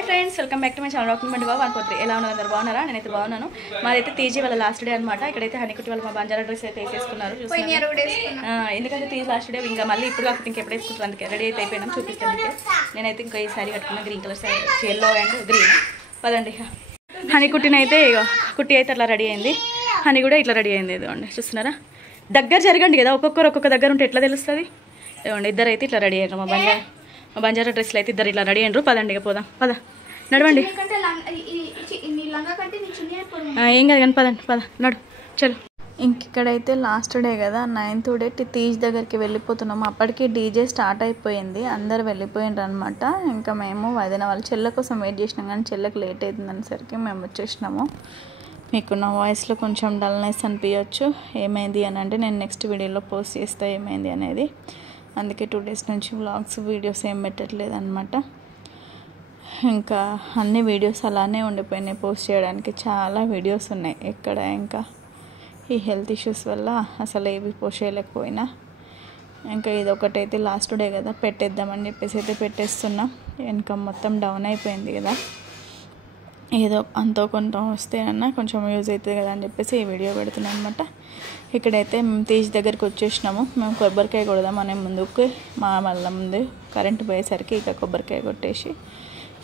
Hi friends, welcome back to my channel rocking బండి బాబు 143. ఎలా ఉన్నారు అందరు బాగున్నారా? నేనైతే బాగున్నాను. మాదైతే తీజీ వాళ్ళ లాస్ట్ డే అనమాట. ఇక్కడైతే హనీకుట్టి వాళ్ళు మా బంజారా డ్రెస్ అయితే వేసేసుకున్నారు. ఎందుకంటే తీజీ లాస్ట్ డే, ఇంకా మళ్ళీ ఇప్పుడు కాకపోతే ఇంకెప్పుడు వేసుకుంటారు, అందుకే రెడీ అయితే అయిపోయినాం. చూపిస్తాను. నేనైతే ఇంకా ఈ సారీ కట్టుకున్నా, green colour sorry, yellow and green. పదండి. హనీకుట్టిని అయితే కుట్టి అయితే అట్లా రెడీ అయింది, హనీ కూడా ఇట్లా రెడీ అయింది. ఇదిగోండి చూస్తున్నారా, దగ్గర జరగండి కదా, ఒక్కొక్కరు ఒక్కొక్క దగ్గర ఉంటే ఎట్లా తెలుస్తుంది. ఇదిగోండి ఇద్దరు అయితే ఇట్లా రెడీ అయ్యారు. మా బంజారా డ్రెస్లు అయితే ఇద్దరు ఇట్లా రెడీ అయ్యారు. పదండి ఇక పోదాం, పద నడవండి. ఏం కాదు కానీ పదండి, పద నడు చలో. ఇంకిక్కడైతే లాస్ట్ డే కదా, 9th డే తీజ్ దగ్గరికి వెళ్ళిపోతున్నాము. అప్పటికి డీజే స్టార్ట్ అయిపోయింది, అందరు వెళ్ళిపోయినారు అనమాట. ఇంకా మేము వదిన వాళ్ళ చెల్లె కోసం వెయిట్ చేసినాం, కానీ చెల్లెకి లేట్ అవుతుందనేసరికి మేము వచ్చేసినాము. మీకు నా వాయిస్లో కొంచెం డల్నెస్ అనిపించవచ్చు. ఏమైంది అని అంటే నేను నెక్స్ట్ వీడియోలో పోస్ట్ చేస్తా ఏమైంది అనేది. అందుకే 2 days నుంచి వ్లాగ్స్ వీడియోస్ ఏం పెట్టట్లేదు అనమాట. ఇంకా అన్ని వీడియోస్ అలానే ఉండిపోయినాయి, పోస్ట్ చేయడానికి చాలా వీడియోస్ ఉన్నాయి. ఎక్కడ ఇంకా ఈ హెల్త్ ఇష్యూస్ వల్ల అసలు ఏవి పోస్ట్ చేయలేకపోయినా. ఇంకా ఇది ఒకటైతే లాస్ట్ డే కదా, పెట్టేద్దామని చెప్పేసి అయితే పెట్టేస్తున్నా. ఇన్కమ్ మొత్తం డౌన్ అయిపోయింది కదా, ఏదో అంతో కొంత వస్తే అన్నా కొంచెం యూజ్ అవుతుంది కదా అని చెప్పేసి ఈ వీడియో పెడుతున్నాను అనమాట. ఇక్కడైతే మేము తీజ్ దగ్గరికి వచ్చేసినాము. మేము కొబ్బరికాయ కొడదామనే ముందుకు మళ్ళీ ముందు కరెంటు పోయేసరికి ఇక కొబ్బరికాయ కొట్టేసి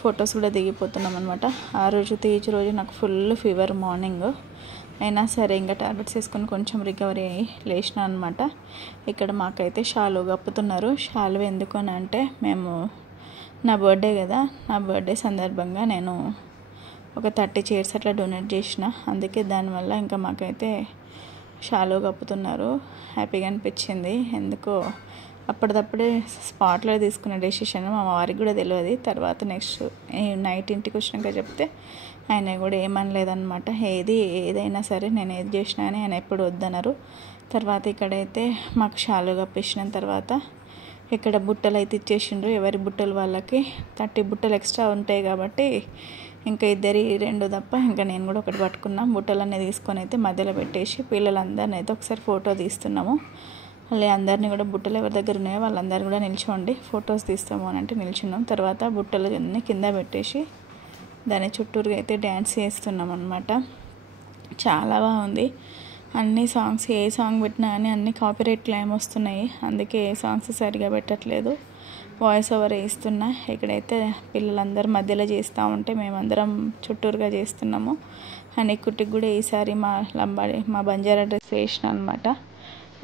ఫొటోస్ కూడా దిగిపోతున్నాం అనమాట. ఆ రోజు తీజ్ రోజు నాకు ఫుల్ ఫీవర్ మార్నింగ్ అయినా సరే ఇంకా టాబ్లెట్స్ వేసుకొని కొంచెం రికవరీ అయ్యి లేచిన అనమాట. ఇక్కడ మాకైతే షాలు కప్పుతున్నారు. షాలు ఎందుకు అని అంటే, మేము నా బర్త్డే కదా, నా బర్త్డే సందర్భంగా నేను ఒక 30 చైర్స్ అట్లా డొనేట్ చేసిన, అందుకే దానివల్ల ఇంకా మాకైతే షాలో కప్పుతున్నారు. హ్యాపీగా అనిపించింది. ఎందుకో అప్పటిదప్పుడే స్పాట్లో తీసుకున్న డెసిషన్, మా వారికి కూడా తెలియదు. తర్వాత నెక్స్ట్ నైట్ ఇంటికి వచ్చినాక చెప్తే ఆయన కూడా ఏమనలేదన్నమాట. ఏదైనా సరే నేను ఏది చేసినా అని ఆయన ఎప్పుడు వద్దన్నారు. తర్వాత ఇక్కడైతే మాకు షాలో కప్పేసిన తర్వాత ఇక్కడ బుట్టలు అయితే ఇచ్చేసిండ్రు. ఎవరి బుట్టలు వాళ్ళకి 30 బుట్టలు ఎక్స్ట్రా ఉంటాయి కాబట్టి ఇంకా ఇద్దరి 2 తప్ప ఇంకా నేను కూడా ఒకటి పట్టుకున్నా. బుట్టలన్నీ తీసుకొని అయితే మధ్యలో పెట్టేసి పిల్లలందరినీ అయితే ఒకసారి ఫోటో తీస్తున్నాము. మళ్ళీ అందరినీ కూడా బుట్టలు ఎవరి దగ్గర ఉన్నాయో వాళ్ళందరూ కూడా నిల్చోండి ఫొటోస్ తీస్తాము అని అంటే నిల్చున్నాం. తర్వాత బుట్టలు అన్నీ కింద పెట్టేసి దాని చుట్టూరుగా అయితే డ్యాన్స్ చేస్తున్నాం అనమాట. చాలా బాగుంది. అన్ని సాంగ్స్ ఏ సాంగ్ పెట్టినా కానీ అన్ని కాపీరైట్ క్లెయిమ్ వస్తున్నాయి, అందుకే ఏ సాంగ్స్ సరిగా పెట్టట్లేదు, వాయిస్ ఓవర్ వేస్తున్నా. ఇక్కడైతే పిల్లలందరూ మధ్యలో చేస్తూ ఉంటే మేమందరం చుట్టూరుగా చేస్తున్నాము. హనీకుట్టికి కూడా ఈసారి మా బంజారా డ్రెస్ వేసిన అనమాట.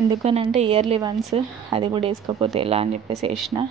ఎందుకనంటే ఇయర్లీ వన్స్ అది కూడా వేసుకోకపోతే ఎలా అని చెప్పేసి వేసిన.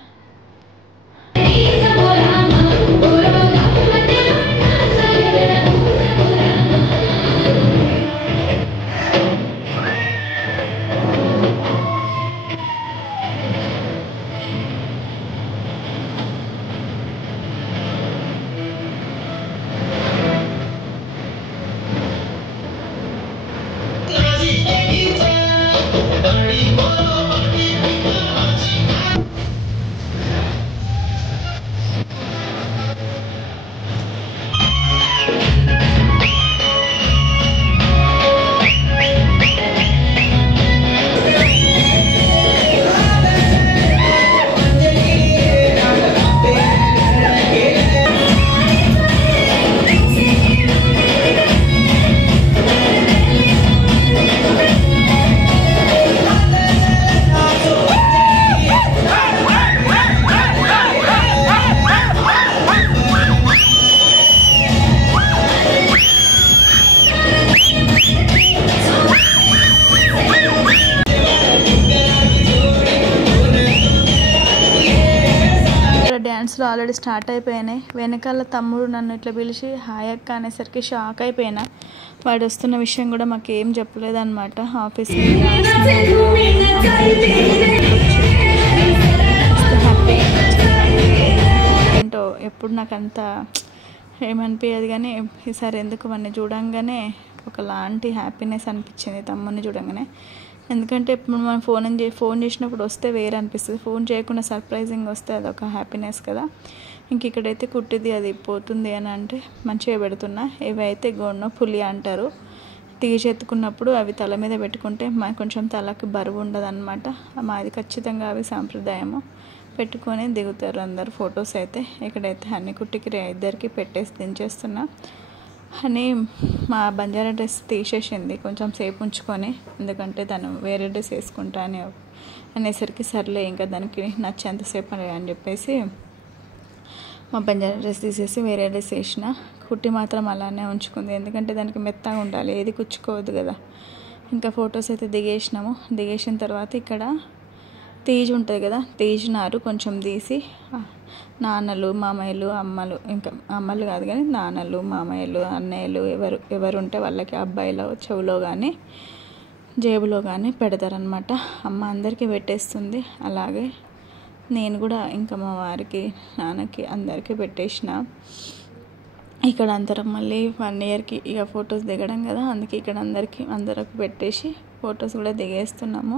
డ్యాన్స్లో ఆల్రెడీ స్టార్ట్ అయిపోయినాయి. వెనకాల తమ్ముడు నన్ను ఇట్లా పిలిచి హాయ్ అక్క అనేసరికి షాక్ అయిపోయినా. వాడు వస్తున్న విషయం కూడా మాకు ఏం చెప్పలేదన్నమాట. ఆఫీస్ ఏంటో ఎప్పుడు నాకు అంత ఏమనిపించదు, కానీ ఈసారి ఎందుకు వాడిని చూడంగానే ఒకలాంటి హ్యాపీనెస్ అనిపించింది తమ్ముడిని చూడంగానే. ఎందుకంటే ఇప్పుడు మనం ఫోన్ చేసినప్పుడు వస్తే వేరే అనిపిస్తుంది, ఫోన్ చేయకుండా సర్ప్రైజింగ్ వస్తే అదొక హ్యాపీనెస్ కదా. ఇంక ఇక్కడైతే కుట్టిది అది పోతుంది అని అంటే మంచిగా పెడుతున్నా. ఇవి అయితే గోడనో పులి అంటారు, తీగెత్తుకున్నప్పుడు అవి తల మీద పెట్టుకుంటే కొంచెం తలకి బరువు ఉండదు అనమాట. మాది ఖచ్చితంగా అవి సాంప్రదాయము. పెట్టుకొని దిగుతారు అందరు ఫొటోస్ అయితే. ఇక్కడైతే హనీ కుట్టికి ఇద్దరికి పెట్టేసి దించేస్తున్నా. హనీ మా బంజారా డ్రెస్ తీసేసింది కొంచెం సేపు ఉంచుకొని, ఎందుకంటే తను వేరే డ్రెస్ వేసుకుంటా అని అనేసరికి సర్లే ఇంకా దానికి నచ్చేంతసేపు అని చెప్పేసి మా బంజారా డ్రెస్ తీసేసి వేరే డ్రెస్ వేసిన. కుట్టి మాత్రం అలానే ఉంచుకుంది, ఎందుకంటే దానికి మెత్తగా ఉండాలి, ఏది కుచ్చుకోవద్దు కదా. ఇంకా ఫొటోస్ అయితే దిగేసినాము. దిగేసిన తర్వాత ఇక్కడ తీజ్ ఉంటుంది కదా, తీజ్ నారు కొంచెం తీసి నాన్నలు మామయ్యలు అమ్మలు, ఇంకా అమ్మలు కాదు కానీ నాన్నలు మామయ్యలు అన్నయ్యలు ఎవరు ఉంటే వాళ్ళకి అబ్బాయిలో చెవులో కానీ జేబులో కానీ పెడతారనమాట. అమ్మ అందరికీ పెట్టేస్తుంది. అలాగే నేను కూడా ఇంకా మా వారికి నాన్నకి అందరికీ పెట్టేసిన. ఇక్కడ అందరం మళ్ళీ 1 ఇయర్కి ఇక ఫొటోస్ దిగడం కదా, అందుకే ఇక్కడ అందరికి పెట్టేసి ఫొటోస్ కూడా దిగేస్తున్నాము.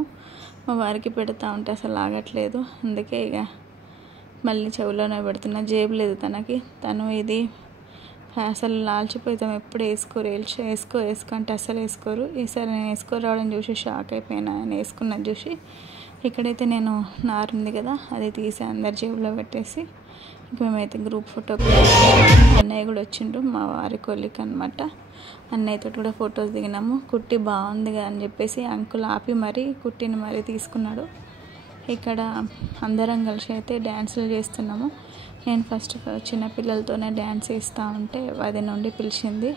మా వారికి పెడతా ఉంటే అసలు ఆగట్లేదు, అందుకే ఇక మళ్ళీ చెవులోనే పెడుతున్నా. జేబు లేదు తనకి, తను ఇది అసలు లాల్చిపోతాం, ఎప్పుడు వేసుకో అంటే అసలు వేసుకోరు. ఈసారి నేను వేసుకోరావడం చూసి షాక్ అయిపోయినా, ఆయన వేసుకున్నది చూసి. ఇక్కడైతే నేను నారుంది కదా అది తీసి అందరి జేబులో పెట్టేసి ఇంక మేమైతే గ్రూప్ ఫోటో, అన్నయ్య కూడా వచ్చిండ్రు, మా వారి కొలిక్ అనమాట. అన్నయ్యతో కూడా ఫొటోస్ దిగినాము. కుట్టి బాగుంది కదా అని చెప్పేసి అంకుల్ ఆపి మరీ కుట్టిని మరీ తీసుకున్నాడు. ఇక్కడ అందరం కలిసి అయితే డ్యాన్సులు చేస్తున్నాము. నేను ఫస్ట్ చిన్నపిల్లలతోనే డ్యాన్స్ వేస్తూ ఉంటే అది నుండి పిలిచింది,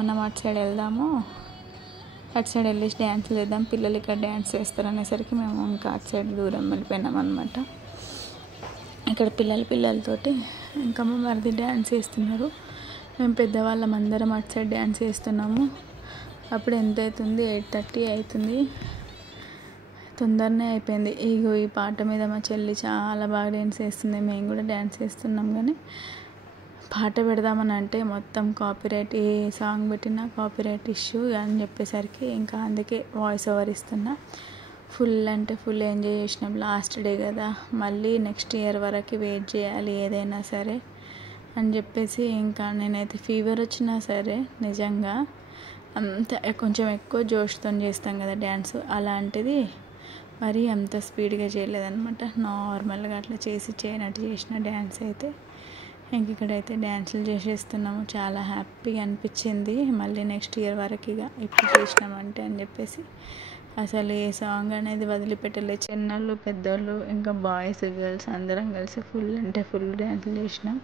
మనం అటు సైడ్ వెళ్దాము, అటు సైడ్ వెళ్ళేసి డ్యాన్స్ చేద్దాం, పిల్లలు ఇక్కడ డ్యాన్స్ చేస్తారు అనేసరికి మేము ఇంకా అటు సైడ్ దూరం వెళ్ళిపోయినాం అనమాట. ఇక్కడ పిల్లలతోటి ఇంకా మా మరిది డ్యాన్స్ చేస్తున్నారు. మేము పెద్దవాళ్ళం అందరం అటు సైడ్ డ్యాన్స్ చేస్తున్నాము. అప్పుడు ఎంత అవుతుంది, 8:30 అవుతుంది, తొందరనే అయిపోయింది. ఇగో ఈ పాట మీద మా చెల్లి చాలా బాగా డ్యాన్స్ చేస్తుంది, మేము కూడా డ్యాన్స్ చేస్తున్నాం. కానీ పాట పెడదామని అంటే మొత్తం కాపీరైట్, ఏ సాంగ్ పెట్టినా కాపీరైట్ ఇష్యూ అని చెప్పేసరికి ఇంకా అందుకే వాయిస్ ఓవర్ ఇస్తున్నా. ఫుల్ అంటే ఫుల్ ఎంజాయ్ చేసినాం. లాస్ట్ డే కదా, మళ్ళీ నెక్స్ట్ ఇయర్ వరకు వెయిట్ చేయాలి ఏదైనా సరే అని చెప్పేసి ఇంకా నేనైతే ఫీవర్ వచ్చినా సరే నిజంగా అంత కొంచెం ఎక్కువ జోష్తో చేస్తాం కదా డ్యాన్స్, అలాంటిది మరీ అంత స్పీడ్గా చేయలేదన్నమాట. నార్మల్గా అట్లా చేయనట్టు చేసిన డ్యాన్స్ అయితే. ఇంక ఇక్కడైతే డ్యాన్సులు చేసేస్తున్నాము. చాలా హ్యాపీగా అనిపించింది. మళ్ళీ నెక్స్ట్ ఇయర్ వరకు ఇక ఇప్పుడు చేసినామంటే అని చెప్పేసి అసలు ఏ సాంగ్ అనేది వదిలిపెట్టలేదు. చిన్నోళ్ళు పెద్దోళ్ళు ఇంకా బాయ్స్ గర్ల్స్ అందరం కలిసి ఫుల్ అంటే ఫుల్ డ్యాన్సులు చేసినాం.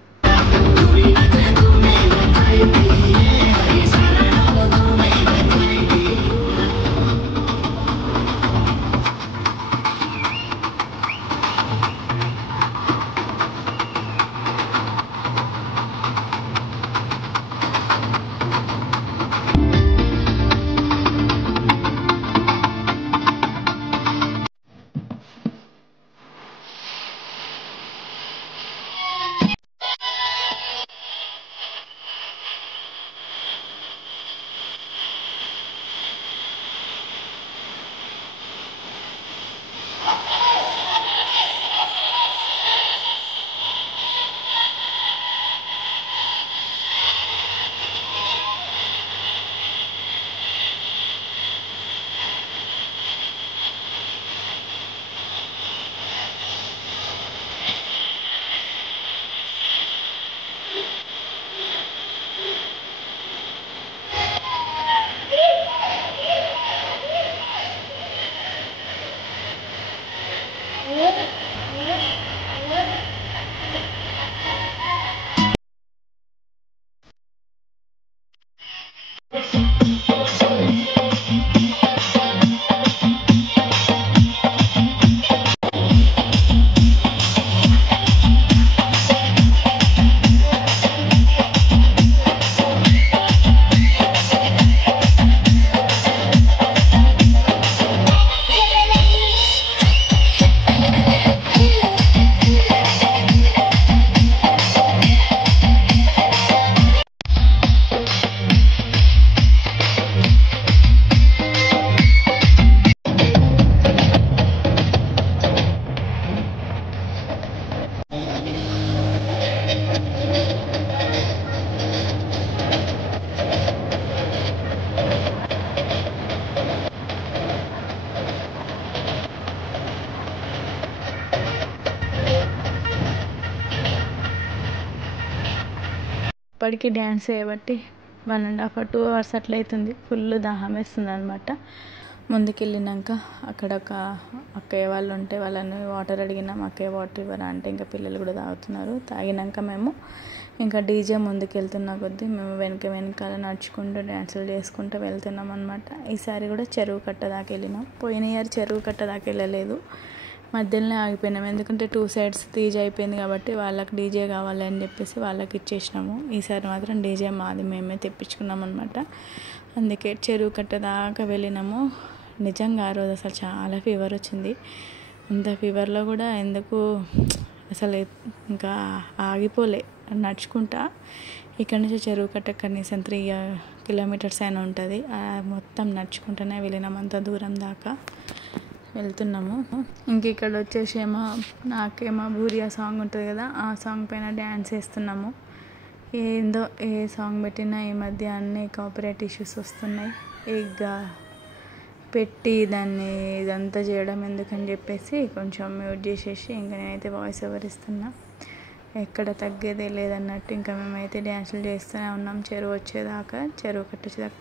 అప్పటికి డ్యాన్స్ చేయబట్టి 1.5 or 2 hours అట్లా అవుతుంది. ఫుల్ దాహం వేస్తుంది అనమాట. ముందుకెళ్ళినాక అక్కడ ఒక అక్కయ్య వాళ్ళు ఉంటే వాళ్ళని వాటర్ అడిగినాం. అక్కయ్య వాటర్ ఇవ్వరా అంటే ఇంకా పిల్లలు కూడా తాగుతున్నారు. తాగినాక మేము ఇంకా డీజే ముందుకెళ్తున్న కొద్దీ మేము వెనకాల నడుచుకుంటూ డ్యాన్సులు చేసుకుంటూ వెళ్తున్నాం అనమాట. ఈసారి కూడా చెరువు కట్ట దాకా వెళ్ళినాం. పోయిన ఇయర్ చెరువు కట్ట దాకా వెళ్ళలేదు, మధ్యలోనే ఆగిపోయినాం. ఎందుకంటే 2 sides తీజ్ అయిపోయింది కాబట్టి వాళ్ళకి డీజే కావాలి అని చెప్పేసి వాళ్ళకి ఇచ్చేసినాము. ఈసారి మాత్రం డీజే మాది మేమే తెప్పించుకున్నాం అనమాట. అందుకే చెరువు కట్ట దాకా వెళ్ళినాము. నిజంగా ఆ రోజు అసలు చాలా ఫీవర్ వచ్చింది. అంత ఫీవర్లో కూడా ఎందుకు అసలు ఇంకా ఆగిపోలే నడుచుకుంటా. ఇక్కడ నుంచి చెరువు కట్ట కనీసం 3 kilometers అయినా ఉంటుంది. మొత్తం నడుచుకుంటూనే వెళ్ళినాము, అంత దూరం దాకా వెళ్తున్నాము. ఇంక ఇక్కడ వచ్చేసేమో నాకేమో బూరియా సాంగ్ ఉంటుంది కదా, ఆ సాంగ్ పైన డ్యాన్స్ వేస్తున్నాము. ఏందో ఏ సాంగ్ పెట్టినా ఈ మధ్య అన్నీ కాపీరైట్ ఇష్యూస్ వస్తున్నాయి. ఇక పెట్టి దాన్ని ఇదంతా చేయడం ఎందుకని చెప్పేసి కొంచెం మ్యూట్ చేసేసి ఇంకా నేనైతే వాయిస్ ఓవర్ ఇస్తున్నా. ఎక్కడ తగ్గేదే లేదన్నట్టు ఇంకా మేమైతే డ్యాన్సులు చేస్తూనే ఉన్నాం చెరువు వచ్చేదాకా, చెరువు కట్టేదాకా.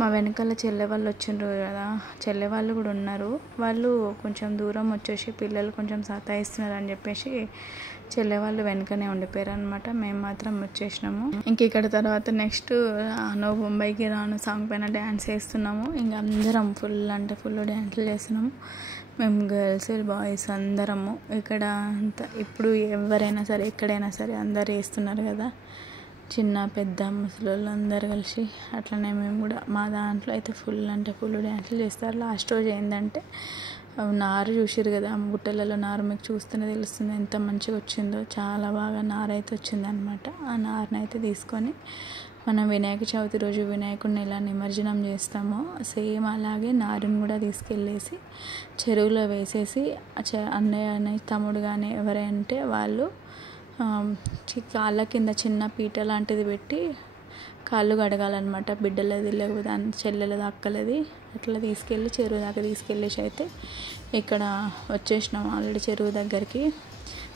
మా వెనకాల చెల్లె వాళ్ళు వచ్చిండ్రు కదా, చెల్లె వాళ్ళు కూడా ఉన్నారు. వాళ్ళు కొంచెం దూరం వచ్చేసి పిల్లలు కొంచెం సతాయిస్తున్నారు అని చెప్పేసి చెల్లె వాళ్ళు వెనకనే ఉండిపోయారు అనమాట. మేము మాత్రం వచ్చేసినాము. ఇంక ఇక్కడ తర్వాత నెక్స్ట్ నో ముంబైకి రాను సాంగ్ పైన డ్యాన్స్ వేస్తున్నాము. ఇంకా అందరం ఫుల్ అంటే ఫుల్ డ్యాన్సులు చేస్తున్నాము. మేము గర్ల్స్ బాయ్స్ అందరము ఇక్కడ అంతా. ఇప్పుడు ఎవరైనా సరే ఎక్కడైనా సరే అందరు వేస్తున్నారు కదా, చిన్న పెద్ద ముసలోళ్ళు అందరు కలిసి. అట్లనే మేము కూడా మా దాంట్లో అయితే ఫుల్ అంటే ఫుల్ డ్యాన్సులు చేస్తారు. లాస్ట్ రోజు ఏంటంటే నారు చూసారు కదా, బుట్టలలో నారు మీకు చూస్తూనే తెలుస్తుంది ఎంత మంచిగా వచ్చిందో. చాలా బాగా నారు అయితే వచ్చింది అనమాట. ఆ నారుని అయితే తీసుకొని మనం వినాయక చవితి రోజు వినాయకుడిని ఎలా నిమజ్జనం చేస్తామో సేమ్ అలాగే నారుని కూడా తీసుకెళ్ళేసి చెరువులో వేసేసి అన్నయ్య తమ్ముడు కానీ ఎవరంటే వాళ్ళు కాళ్ళ కింద చిన్న పీట లాంటిది పెట్టి కాళ్ళు కడగాలన్నమాట. బిడ్డలది లేకపోతే చెల్లెలది అక్కలది అట్లా తీసుకెళ్ళి చెరువు దాకా తీసుకెళ్ళేసి అయితే ఇక్కడ వచ్చేసినాం ఆల్రెడీ చెరువు దగ్గరికి.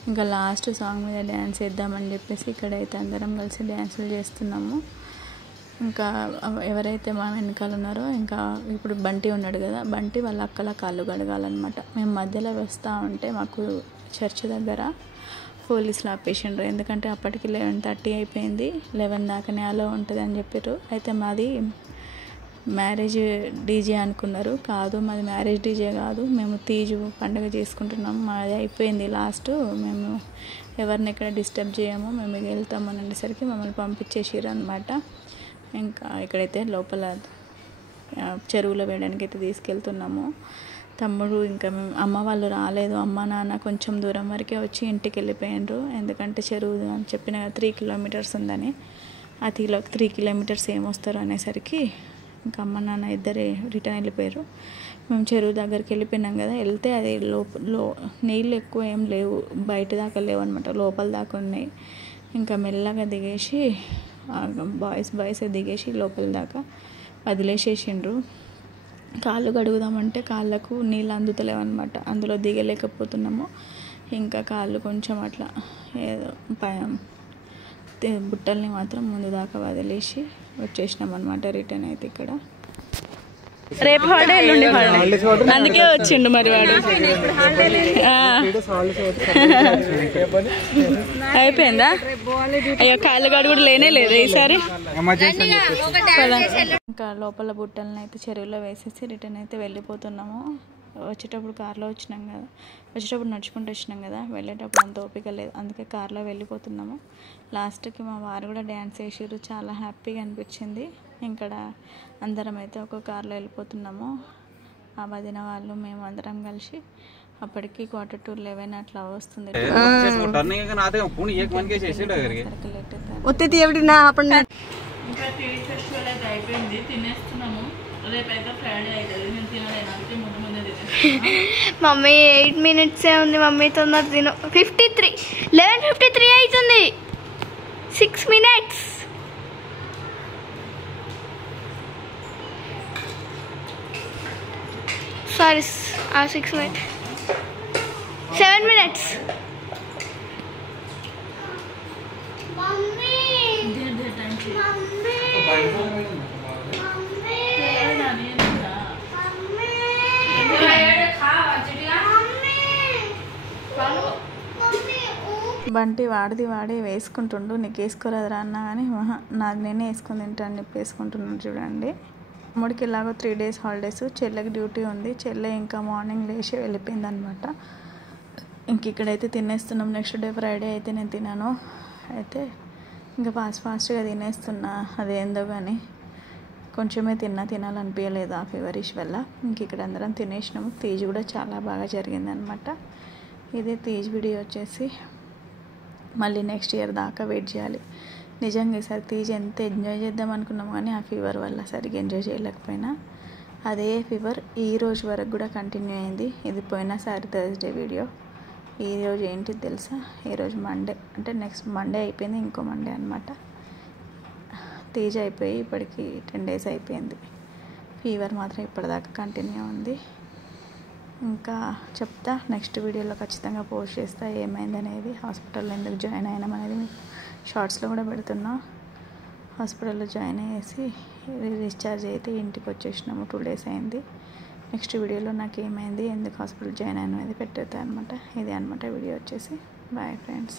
ఇంకా లాస్ట్ సాంగ్ మీద డ్యాన్స్ వేద్దామని చెప్పేసి ఇక్కడైతే అందరం కలిసి డ్యాన్సులు చేస్తున్నాము. ఇంకా ఎవరైతే మా వెనకాల ఉన్నారో ఇంకా ఇప్పుడు బంటి ఉన్నాడు కదా, బంటి వాళ్ళ అక్కల కాళ్ళు కడగాలన్నమాట. మేము మధ్యలో వస్తూ ఉంటే మాకు చర్చ్ దగ్గర పోలీసులు ఆపేసిండ్రు. ఎందుకంటే అప్పటికి 11:30 అయిపోయింది, 11 దాకానే అలో ఉంటుంది అని చెప్పారు. అయితే మాది మ్యారేజ్ డీజే అనుకున్నారు. కాదు, మాది మ్యారేజ్ డీజే కాదు, మేము తీజు పండుగ చేసుకుంటున్నాము. మాది అయిపోయింది లాస్ట్. మేము ఎవరిని ఎక్కడ డిస్టర్బ్ చేయము, మేము వెళ్తాము అని అనేసరికి మమ్మల్ని పంపించేసారు అనమాట. ఇంకా ఇక్కడైతే లోపల చెరువులో వేయడానికి అయితే తీసుకెళ్తున్నాము. తమ్ముడు ఇంకా మేము అమ్మ వాళ్ళు రాలేదు, అమ్మ నాన్న కొంచెం దూరం వరకే వచ్చి ఇంటికి వెళ్ళిపోయినారు. ఎందుకంటే చెరువు అని చెప్పిన 3 kilometers ఉందని, ఆ 3 kilometers ఏమొస్తారు అనేసరికి ఇంకా అమ్మ నాన్న ఇద్దరే రిటర్న్ వెళ్ళిపోయారు. మేము చెరువు దగ్గరికి వెళ్ళిపోయినాం కదా, వెళ్తే అది నీళ్ళు ఎక్కువ ఏం లేవు, బయట దాకా లేవు అనమాట, లోపల దాకా ఉన్నాయి. ఇంకా మెల్లగా దిగేసి బాయ్స్ దిగేసి లోపల దాకా వదిలేసేసిండ్రు. కాళ్ళు కడుగుదామంటే కాళ్ళకు నీళ్ళు అందుతలేవు అనమాట, అందులో దిగలేకపోతున్నాము. ఇంకా కాళ్ళు కొంచెం అట్లా ఏదో బుట్టల్ని మాత్రం ముందు దాకా వదిలేసి వచ్చేసినాం అనమాట రిటర్న్ అయితే. ఇక్కడ రేపు హాలిడే, ఎల్లుండి హాలిడే, అందుకే వచ్చిండు మరి వాడు. అయిపోయిందా? అయ్యో కాళ్ళు గడు కూడా లేనే లేదు ఈసారి. ఇంకా లోపల బుట్టలను అయితే చెరువులో వేసేసి రిటర్న్ అయితే వెళ్ళిపోతున్నాము. వచ్చేటప్పుడు కార్లో వచ్చినాం కదా, వచ్చేటప్పుడు నడుచుకుంటూ వచ్చినాం కదా, వెళ్ళేటప్పుడు అంత ఓపిక లేదు, అందుకే కార్లో వెళ్ళిపోతున్నాము. లాస్ట్కి మా వారు కూడా డ్యాన్స్ వేసారు, చాలా హ్యాపీగా అనిపించింది. ఇక్కడ అందరం అయితే ఒక కార్లో వెళ్ళిపోతున్నాము. ఆ వదిన వాళ్ళు మేము అందరం కలిసి. అప్పటికి 11:45 అట్లా వస్తుంది. ఇంకా టీవీ ఫెస్టివల్ అయితే అయిపోయింది, తినేస్తున్నాము. రేపైతే ఫ్రైడే అవుతుంది, నేను తినలేను, అందుకే ముందు ముందే తినేస్తాను. మమ్మీ 8 minutes ఉంది, మమ్మీ తొందర తిను. 11:53 అవుతుంది, 6 minutes. Sorry 6 minutes, 7 minutes. Mummy Bunty వాడే వేసుకుంటుండు. నీకు వేసుకోరాదురా అన్నా కానీ నాది నేనే వేసుకుని తింటాను అని చెప్పి వేసుకుంటున్నాను. చూడండి, తమ్ముడికి ఇలాగో 3 days హాలిడేస్, చెల్లెకి డ్యూటీ ఉంది. చెల్లె ఇంకా మార్నింగ్ లేచి వెళ్ళిపోయింది అనమాట. ఇంక ఇక్కడైతే తినేస్తున్నాం. నెక్స్ట్ డే ఫ్రైడే అయితే నేను తిన్నాను. అయితే ఇంకా ఫాస్ట్గా తినేస్తున్నా. అదేందో కానీ కొంచెమే తినాలనిపించలేదు ఆ ఫీవరిష్ వల్ల. ఇంక ఇక్కడ అందరం తినేసినాము. తీజ్ కూడా చాలా బాగా జరిగింది అనమాట. ఇదే తీజ్ వీడియో వచ్చేసి మళ్ళీ నెక్స్ట్ ఇయర్ దాకా వెయిట్ చేయాలి. నిజంగా ఈసారి తీజ్ ఎంత ఎంజాయ్ చేద్దాం అనుకున్నాం కానీ ఆ ఫీవర్ వల్ల సరిగ్గా ఎంజాయ్ చేయలేకపోయినా. అదే ఫీవర్ ఈ రోజు వరకు కూడా కంటిన్యూ అయింది. ఇది పోయినసారి థర్స్డే వీడియో. ఈరోజు ఏంటి తెలుసా? ఈరోజు మండే, అంటే నెక్స్ట్ మండే అయిపోయింది. ఇంకో మండే అనమాట. తీజ్ అయిపోయి ఇప్పటికి 10 days అయిపోయింది. ఫీవర్ మాత్రం ఇప్పటిదాకా కంటిన్యూ ఉంది. ఇంకా చెప్తా, నెక్స్ట్ వీడియోలో ఖచ్చితంగా పోస్ట్ చేస్తా ఏమైంది అనేది. హాస్పిటల్లో ఎందుకు జాయిన్ అయినాం అనేది షార్ట్స్లో కూడా పెడుతున్నా. హాస్పిటల్లో జాయిన్ అయ్యేసి డిశ్చార్జ్ అయితే ఇంటికి వచ్చేసినాము. 2 days అయింది. నెక్స్ట్ వీడియోలో నాకు ఏమైంది, ఎందుకు హాస్పిటల్ జాయిన్ అయినా అనేది పెట్టేస్తా అనమాట. ఇదే అనమాట వీడియో వచ్చేసి. Bye friends.